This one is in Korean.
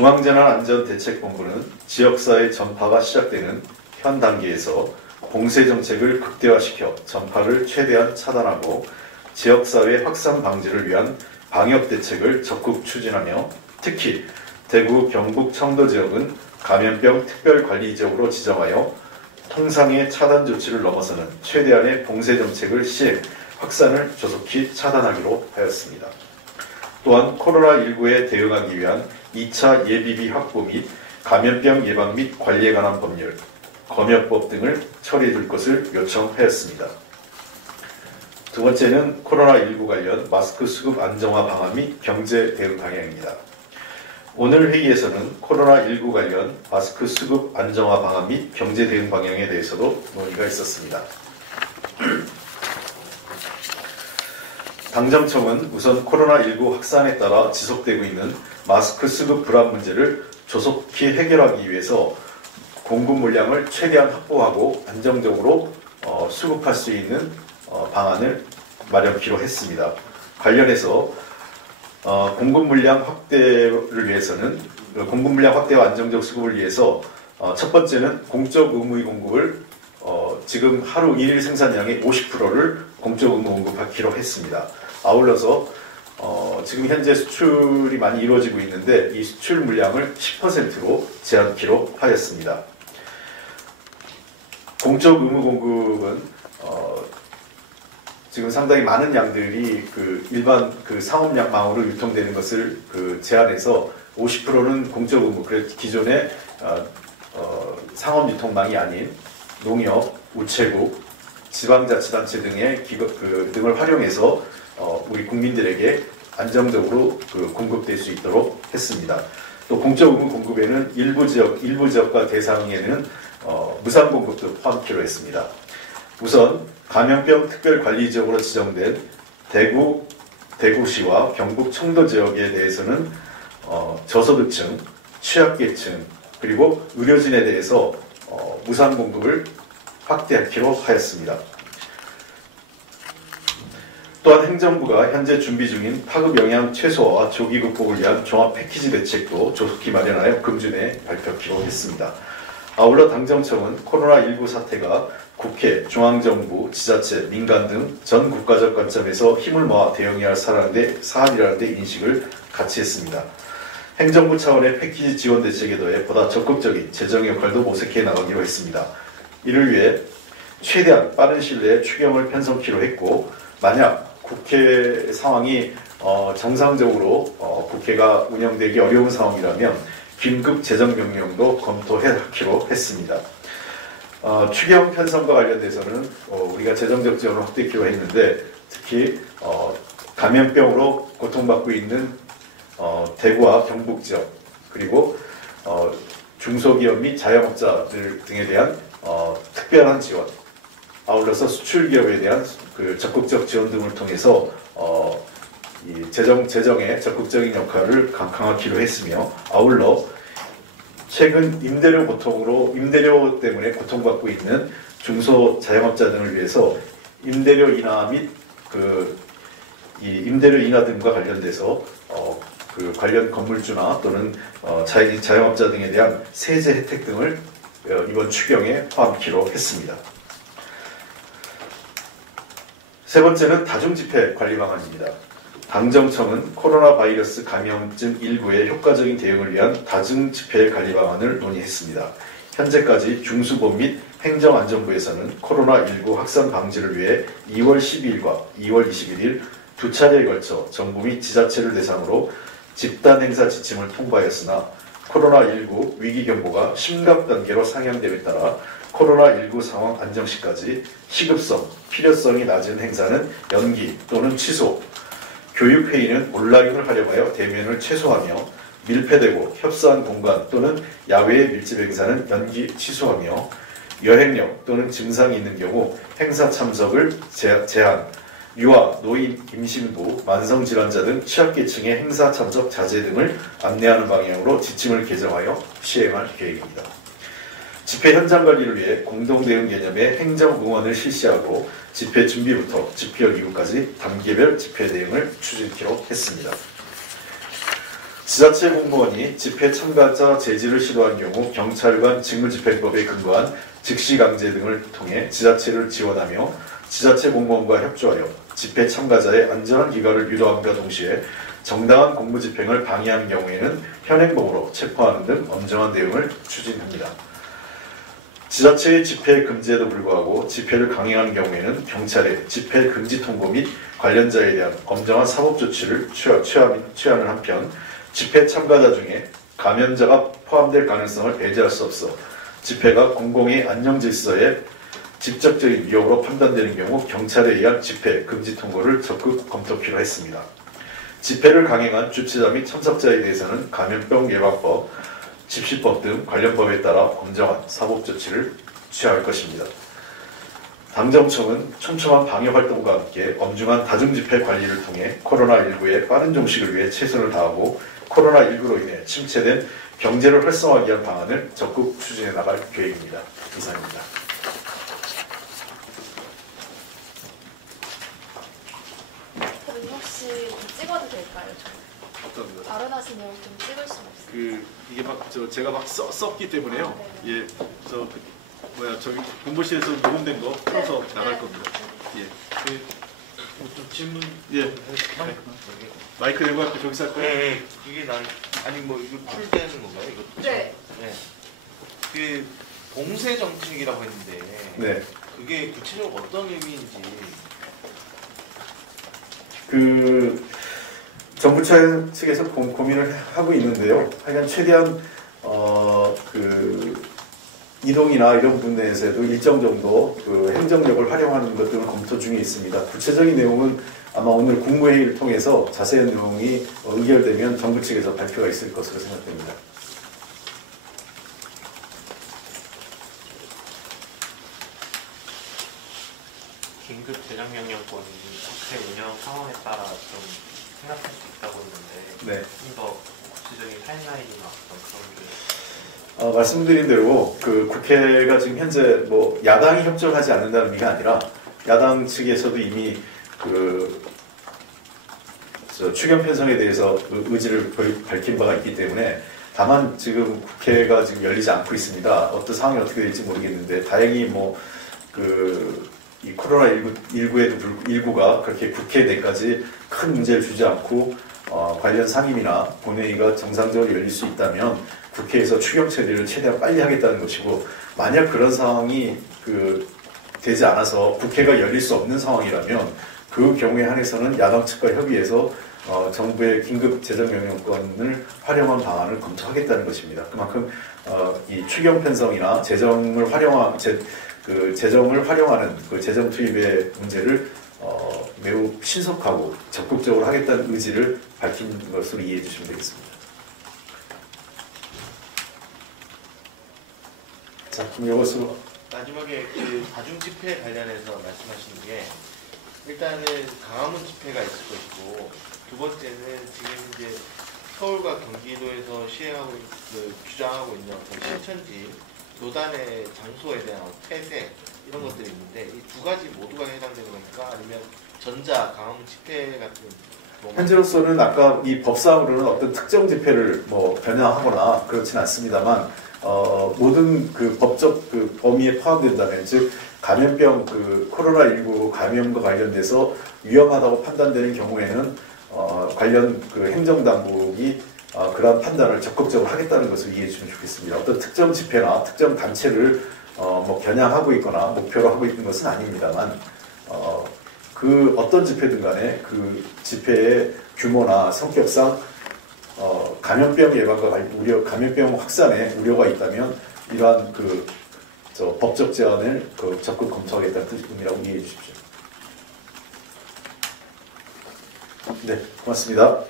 중앙재난안전대책본부는 지역사회 전파가 시작되는 현 단계에서 봉쇄 정책을 극대화시켜 전파를 최대한 차단하고 지역사회 확산 방지를 위한 방역대책을 적극 추진하며 특히 대구, 경북, 청도 지역은 감염병 특별관리지역으로 지정하여 통상의 차단 조치를 넘어서는 최대한의 봉쇄 정책을 시행, 확산을 조속히 차단하기로 하였습니다. 또한 코로나19에 대응하기 위한 2차 예비비 확보 및 감염병 예방 및 관리에 관한 법률, 검역법 등을 처리해 줄 것을 요청하였습니다. 두 번째는 코로나19 관련 마스크 수급 안정화 방안 및 경제 대응 방향입니다. 오늘 회의에서는 코로나19 관련 마스크 수급 안정화 방안 및 경제 대응 방향에 대해서도 논의가 있었습니다. 당정청은 우선 코로나19 확산에 따라 지속되고 있는 마스크 수급 불안 문제를 조속히 해결하기 위해서 공급 물량을 최대한 확보하고 안정적으로 수급할 수 있는 방안을 마련키로 했습니다. 관련해서 공급 물량 확대를 위해서는 공급 물량 확대와 안정적 수급을 위해서 첫 번째는 공적 의무의 공급을 지금 하루 1일 생산량의 50%를 공적 의무 공급하기로 했습니다. 아울러서 지금 현재 수출이 많이 이루어지고 있는데 이 수출 물량을 10%로 제한키로 하였습니다. 공적 의무 공급은 지금 상당히 많은 양들이 일반 상업약망으로 유통되는 것을 제한해서 50%는 공적 의무, 그래서 기존의 상업 유통망이 아닌 농협, 우체국, 지방자치단체 등의 등을 활용해서 우리 국민들에게 안정적으로 공급될 수 있도록 했습니다. 또 공적 의무 공급에는 일부 지역과 대상에는 무상 공급도 포함키로 했습니다. 우선 감염병 특별관리지역으로 지정된 대구시와 경북 청도 지역에 대해서는 저소득층, 취약계층 그리고 의료진에 대해서 무상 공급을 확대하기로 하였습니다. 또한 행정부가 현재 준비 중인 파급 영향 최소화와 조기 극복을 위한 종합 패키지 대책도 조속히 마련하여 금주내 발표하기로 했습니다. 아울러 당정청은 코로나19 사태가 국회, 중앙정부, 지자체, 민간 등 전 국가적 관점에서 힘을 모아 대응해야 할 사안이라는 데 인식을 같이 했습니다. 행정부 차원의 패키지 지원 대책에 더해 보다 적극적인 재정 역할도 모색해 나가기로 했습니다. 이를 위해 최대한 빠른 시일 내에 추경을 편성키로 했고 만약 국회 상황이 정상적으로 국회가 운영되기 어려운 상황이라면 긴급 재정 명령도 검토하기로 했습니다. 추경 편성과 관련돼서는 우리가 재정적 지원을 확대하기로 했는데 특히 감염병으로 고통받고 있는 대구와 경북 지역 그리고 중소기업 및 자영업자들 등에 대한 특별한 지원, 아울러서 수출기업에 대한 적극적 지원 등을 통해서 이 재정의 적극적인 역할을 강화하기로 했으며 아울러 최근 임대료 때문에 고통받고 있는 중소 자영업자 등을 위해서 임대료 인하 및 이 임대료 인하 등과 관련돼서 관련 건물주나 또는 자영업자 등에 대한 세제 혜택 등을 이번 추경에 포함키로 했습니다. 세 번째는 다중집회 관리 방안입니다. 당정청은 코로나 바이러스 감염증 19의 효과적인 대응을 위한 다중집회 관리 방안을 논의했습니다. 현재까지 중수본 및 행정안전부에서는 코로나19 확산 방지를 위해 2월 12일과 2월 21일 두 차례에 걸쳐 정부 및 지자체를 대상으로 집단 행사 지침을 통보하였으나 코로나19 위기경보가 심각 단계로 상향됨에 따라 코로나19 상황 안정 시까지 시급성, 필요성이 낮은 행사는 연기 또는 취소, 교육회의는 온라인을 활용하여 대면을 최소화하며 밀폐되고 협소한 공간 또는 야외의 밀집 행사는 연기 취소하며 여행령 또는 증상이 있는 경우 행사 참석을 제한, 유아, 노인, 임신부, 만성질환자 등 취약계층의 행사 참석 자제 등을 안내하는 방향으로 지침을 개정하여 시행할 계획입니다. 집회 현장 관리를 위해 공동대응 개념의 행정 응원을 실시하고 집회 준비부터 집회열 이후까지 단계별 집회 대응을 추진키로 했습니다. 지자체 공무원이 집회 참가자 제지를 시도한 경우 경찰관 직무집행법에 근거한 즉시강제 등을 통해 지자체를 지원하며 지자체 공무원과 협조하여 집회 참가자의 안전한 귀가를 유도함과 동시에 정당한 공무집행을 방해하는 경우에는 현행범으로 체포하는 등 엄정한 대응을 추진합니다. 지자체의 집회 금지에도 불구하고 집회를 강행하는 경우에는 경찰의 집회 금지 통보 및 관련자에 대한 엄정한 사법 조치를 취하는 한편 집회 참가자 중에 감염자가 포함될 가능성을 배제할 수 없어 집회가 공공의 안녕 질서에 직접적인 위협으로 판단되는 경우 경찰에 의한 집회 금지 통보를 적극 검토 필요했습니다. 집회를 강행한 주최자 및 참석자에 대해서는 감염병 예방법, 집시법 등 관련 법에 따라 엄정한 사법 조치를 취할 것입니다. 당정청은 촘촘한 방역 활동과 함께 엄중한 다중집회 관리를 통해 코로나19의 빠른 종식을 위해 최선을 다하고 코로나19로 인해 침체된 경제를 활성화하기 위한 방안을 적극 추진해 나갈 계획입니다. 이상입니다. 혹시 찍어도 될까요? 어떤 거? 발언하신 내용 좀 찍을 수 없어요? 이게 제가 막 썼기 때문에요. 아, 예, 저기 본부실에서 녹음된 거 풀어서 네. 나갈 겁니다. 예. 좀 질문. 예. 마이크 내고 할게 저기서 할 거예요. 네, 그게 아니 뭐 이거 풀되는 건가요? 이거 네. 네. 그 봉쇄 정책이라고 했는데 네. 그게 구체적으로 어떤 의미인지. 정부 측에서 고민을 하고 있는데요. 하여간 최대한 이동이나 이런 부분에서도 일정 정도 행정력을 활용하는 것들은 검토 중에 있습니다. 구체적인 내용은 아마 오늘 국무회의를 통해서 자세한 내용이 의결되면 정부 측에서 발표가 있을 것으로 생각됩니다. 긴급 재정명령권이 국회 운영 상황에 따라 좀 생각할 수 있다고 했는데 네. 좀 더 구체적인 타임라인이나 어떤 그런 게 말씀드린 대로 국회가 지금 현재 야당이 협조하지 않는다는 의미가 아니라 야당 측에서도 이미 추경 편성에 대해서 의지를 밝힌 바가 있기 때문에 다만 지금 국회가 지금 열리지 않고 있습니다. 어떤 상황이 어떻게 될지 모르겠는데 다행히 이 코로나19가 그렇게 국회 내까지 큰 문제를 주지 않고 관련 상임이나 본회의가 정상적으로 열릴 수 있다면 국회에서 추경 처리를 최대한 빨리 하겠다는 것이고, 만약 그런 상황이 되지 않아서 국회가 열릴 수 없는 상황이라면 그 경우에 한해서는 야당 측과 협의해서 정부의 긴급 재정명령권을 활용한 방안을 검토하겠다는 것입니다. 그만큼 이 추경 편성이나 재정을 활용하는 재정 투입의 문제를 매우 신속하고 적극적으로 하겠다는 의지를 밝힌 것으로 이해해 주시면 되겠습니다. 자, 그럼 이것으로 마지막에 다중 집회 관련해서 말씀하신 게 일단은 강화문 집회가 있을 것이고, 두 번째는 지금 이제 서울과 경기도에서 주장하고 있는 어떤 신천지 교단의 장소에 대한 폐쇄 이런 것들이 있는데 이 두 가지 모두가 해당되는 겁니까? 아니면 전자 강화문 집회 같은 현재로서는 아까 이 법상으로는 어떤 특정 집회를 변형하거나 그렇진 않습니다만 모든 법적 범위에 포함된다면, 즉 감염병 코로나19 감염과 관련돼서 위험하다고 판단되는 경우에는 관련 행정당국이 그러한 판단을 적극적으로 하겠다는 것을 이해해 주시면 좋겠습니다. 어떤 특정 집회나 특정 단체를 겨냥하고 있거나 목표로 하고 있는 것은 아닙니다만 어떤 집회든 간에 그 집회의 규모나 성격상 감염병 예방과 감염병 확산에 우려가 있다면 이러한 법적 제한을 적극 검토하겠다는 뜻이라고 이해해 주십시오. 네, 고맙습니다.